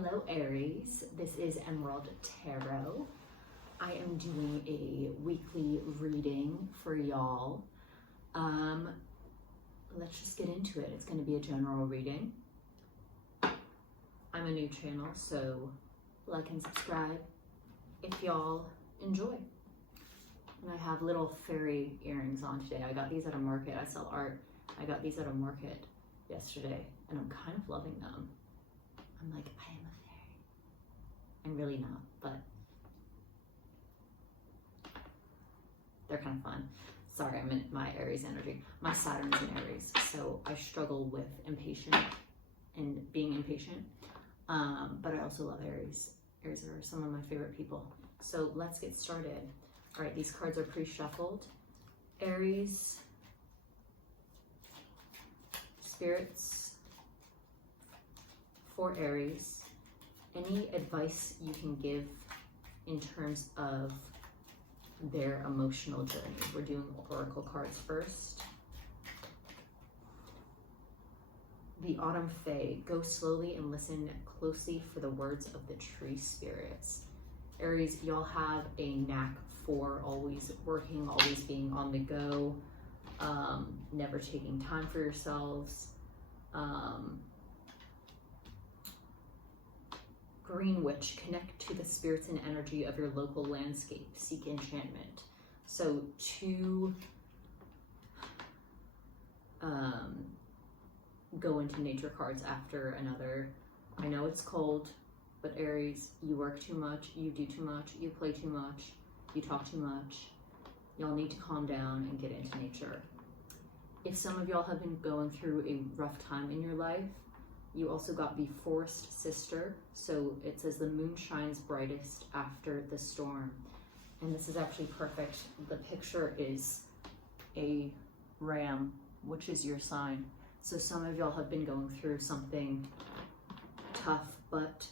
Hello Aries, this is Emerald Tarot. I am doing a weekly reading for y'all. Let's just get into it. It's going to be a general reading. I'm a new channel, so like and subscribe if y'all enjoy. And I have little fairy earrings on today. I got these at a market. I sell art. I got these at a market yesterday and I'm kind of loving them. I'm like, I am a fairy. I'm really not, but they're kind of fun. Sorry, I'm in my Aries energy. My Saturn's in Aries, so I struggle with impatient and being impatient. But I also love Aries. Aries are some of my favorite people. So let's get started. All right, these cards are pre-shuffled. Aries, spirits, for Aries, any advice you can give in terms of their emotional journey? We're doing oracle cards first. The Autumn Fae, go slowly and listen closely for the words of the tree spirits. Aries, y'all have a knack for always working, always being on the go, never taking time for yourselves. Green Witch, connect to the spirits and energy of your local landscape. Seek enchantment. So two go into nature cards after another. I know it's cold, but Aries, you work too much, you do too much, you play too much, you talk too much. Y'all need to calm down and get into nature. If some of y'all have been going through a rough time in your life, you also got the Forest Sister. So it says the moon shines brightest after the storm. And this is actually perfect. The picture is a ram, which is your sign. So some of y'all have been going through something tough, but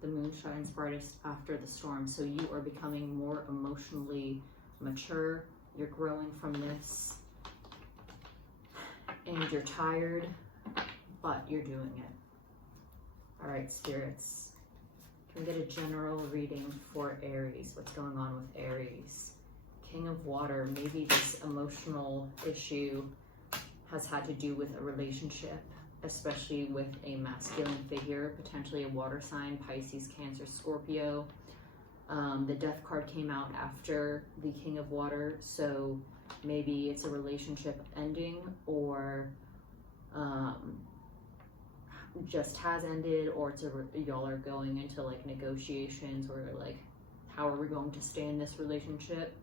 the moon shines brightest after the storm. So you are becoming more emotionally mature. You're growing from this. And you're tired, but you're doing it. All right, spirits, can we get a general reading for Aries? What's going on with Aries? King of Water, maybe this emotional issue has had to do with a relationship, especially with a masculine figure, potentially a water sign, Pisces, Cancer, Scorpio. The Death card came out after the King of Water, so maybe it's a relationship ending or just has ended, or it's y'all are going into like negotiations or like, how are we going to stay in this relationship?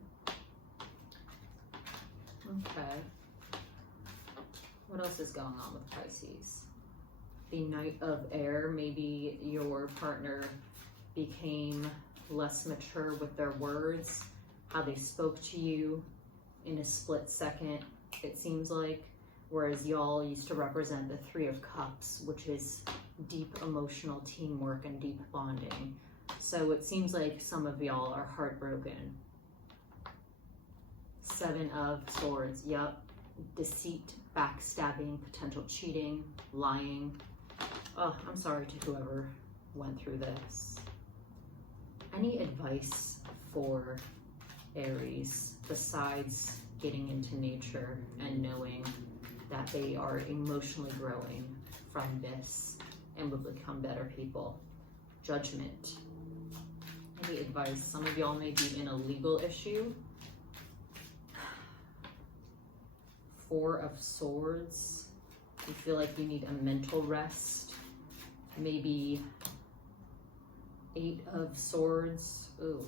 Okay. What else is going on with Pisces? The Knight of Air, maybe your partner became less mature with their words, how they spoke to you in a split second, it seems like. Whereas y'all used to represent the Three of Cups, which is deep emotional teamwork and deep bonding. So it seems like some of y'all are heartbroken. Seven of Swords, yup. Deceit, backstabbing, potential cheating, lying. Oh, I'm sorry to whoever went through this. Any advice for Aries besides getting into nature and knowing that they are emotionally growing from this and will become better people? Judgment. Any advice? Some of y'all may be in a legal issue. Four of Swords. You feel like you need a mental rest. Maybe Eight of Swords. Ooh.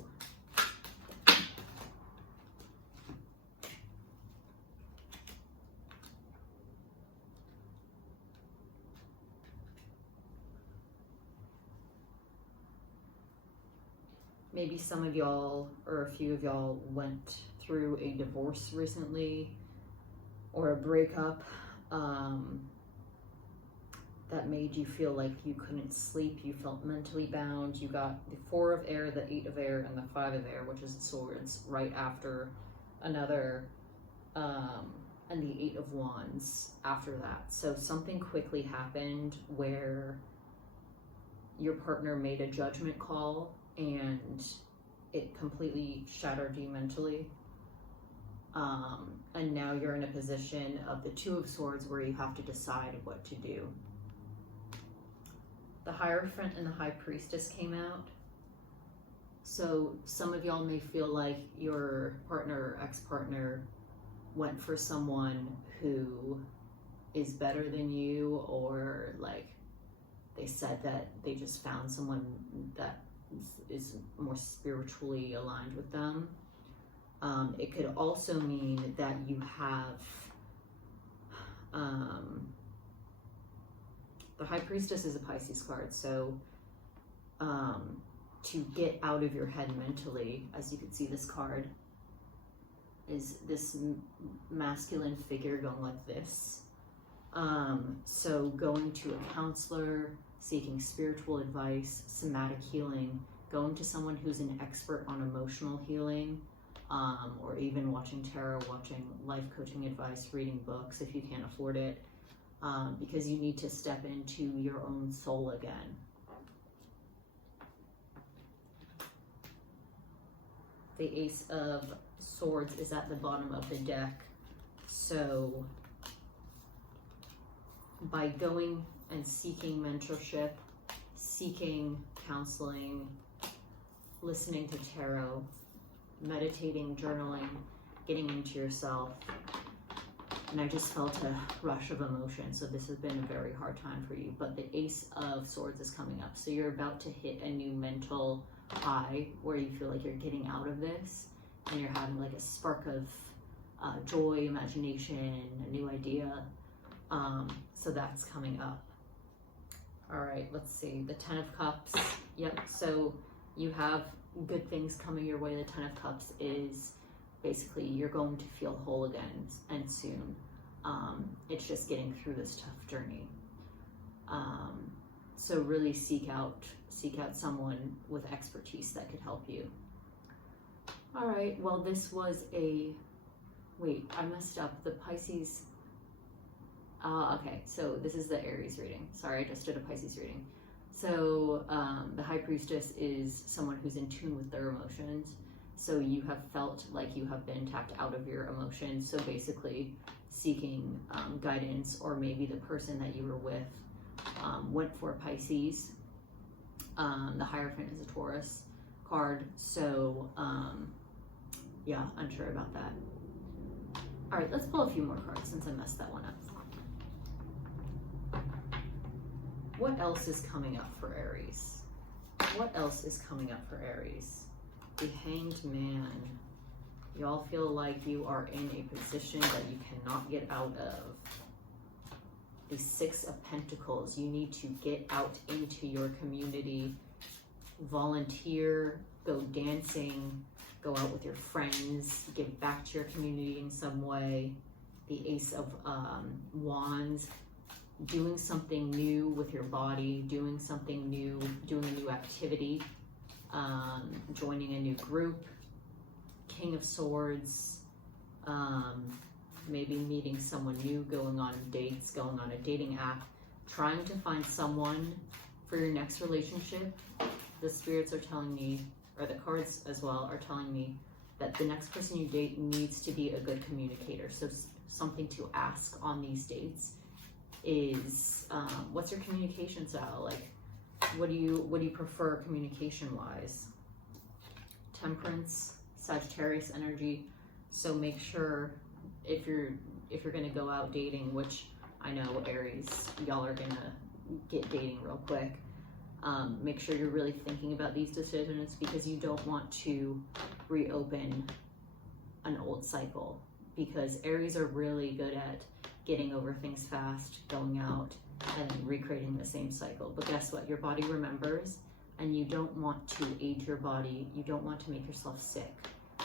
Maybe some of y'all or a few of y'all went through a divorce recently or a breakup that made you feel like you couldn't sleep. You felt mentally bound. You got the Four of Air, the Eight of Air, and the Five of Air, which is the Swords, right after another, and the Eight of Wands after that. So something quickly happened where your partner made a judgment call and it completely shattered you mentally. And now you're in a position of the Two of Swords where you have to decide what to do. The Hierophant and the High Priestess came out. So some of y'all may feel like your partner or ex-partner went for someone who is better than you, or like they said that they just found someone that is more spiritually aligned with them. It could also mean that you have the High Priestess is a Pisces card, so to get out of your head mentally, as you can see, this card is this masculine figure going like this. So going to a counselor, seeking spiritual advice, somatic healing, going to someone who's an expert on emotional healing, or even watching tarot, watching life coaching advice, reading books if you can't afford it, because you need to step into your own soul again. The Ace of Swords is at the bottom of the deck. So by going and seeking mentorship, seeking counseling, listening to tarot, meditating, journaling, getting into yourself, and I just felt a rush of emotion, so this has been a very hard time for you, but the Ace of Swords is coming up, so you're about to hit a new mental high where you feel like you're getting out of this and you're having like a spark of joy, imagination, a new idea. So that's coming up. All right, let's see, the Ten of Cups. Yep, so you have good things coming your way. The Ten of Cups is basically you're going to feel whole again and soon. It's just getting through this tough journey. So really seek out someone with expertise that could help you. All right, well, this was wait, I messed up. The Pisces, okay, so this is the Aries reading. Sorry, I just did a Pisces reading. So the High Priestess is someone who's in tune with their emotions. So you have felt like you have been tapped out of your emotions. So basically seeking guidance, or maybe the person that you were with went for Pisces. The Hierophant is a Taurus card. So yeah, unsure about that. All right, let's pull a few more cards since I messed that one up. What else is coming up for Aries? What else is coming up for Aries? The Hanged Man. Y'all feel like you are in a position that you cannot get out of. The Six of Pentacles. You need to get out into your community. Volunteer, go dancing, go out with your friends, give back to your community in some way. The Ace of Wands. Doing something new with your body, doing something new, doing a new activity, joining a new group. King of Swords, maybe meeting someone new, going on dates, going on a dating app, trying to find someone for your next relationship. The spirits are telling me, or the cards as well are telling me, that the next person you date needs to be a good communicator. So something to ask on these dates is, what's your communication style? Like, what do you prefer communication wise? Temperance, Sagittarius energy. So make sure if you're gonna go out dating, which I know Aries, y'all are gonna get dating real quick. Make sure you're really thinking about these decisions, because you don't want to reopen an old cycle, because Aries are really good at getting over things fast, going out and recreating the same cycle. But guess what? Your body remembers, and you don't want to age your body. You don't want to make yourself sick.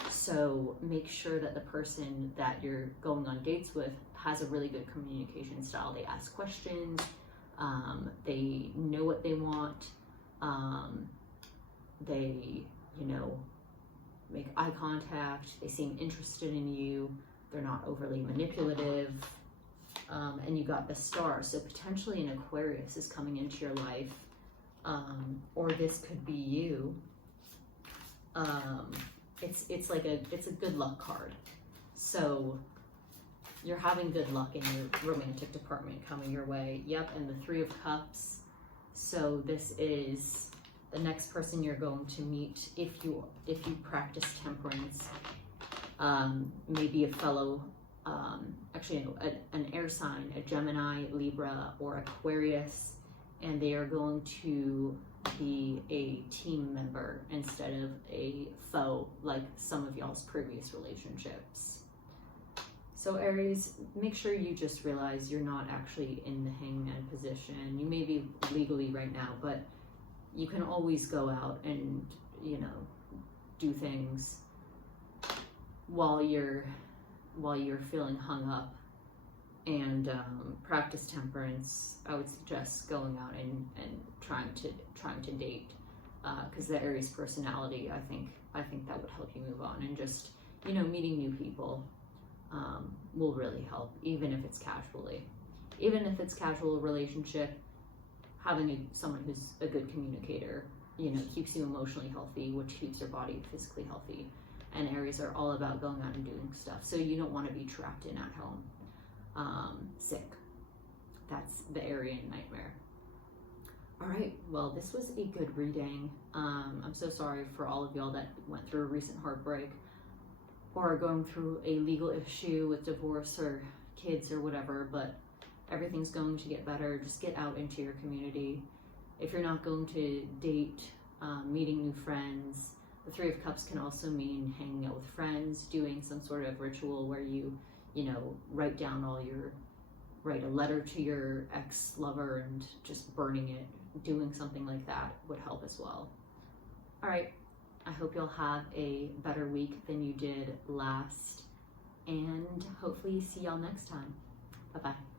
So make sure that the person that you're going on dates with has a really good communication style. They ask questions, they know what they want, they, make eye contact, they seem interested in you, they're not overly manipulative. And you got the Star, so potentially an Aquarius is coming into your life. or this could be you. It's like it's a good luck card. So you're having good luck in your romantic department coming your way. Yep, and the Three of Cups. So this is the next person you're going to meet if you practice temperance. Maybe a fellow, actually no, an air sign, a Gemini, Libra, or Aquarius, and they are going to be a team member instead of a foe like some of y'all's previous relationships. So Aries, make sure you just realize you're not actually in the hangman position. You may be legally right now, but you can always go out and, you know, do things while you're feeling hung up, and practice temperance. I would suggest going out and trying to date, because the Aries personality, I think that would help you move on, and just, you know, meeting new people will really help, even if it's casually. Even if it's casual relationship, having someone who's a good communicator, you know, keeps you emotionally healthy, which keeps your body physically healthy. And Aries are all about going out and doing stuff. So you don't want to be trapped in at home, sick. That's the Aryan nightmare. All right, well, this was a good reading. I'm so sorry for all of y'all that went through a recent heartbreak or are going through a legal issue with divorce or kids or whatever, but everything's going to get better. Just get out into your community. If you're not going to date, meeting new friends, the Three of Cups can also mean hanging out with friends, doing some sort of ritual where you know, write a letter to your ex-lover and just burning it. Doing something like that would help as well. All right, I hope you'll have a better week than you did last, and hopefully see y'all next time. Bye-bye.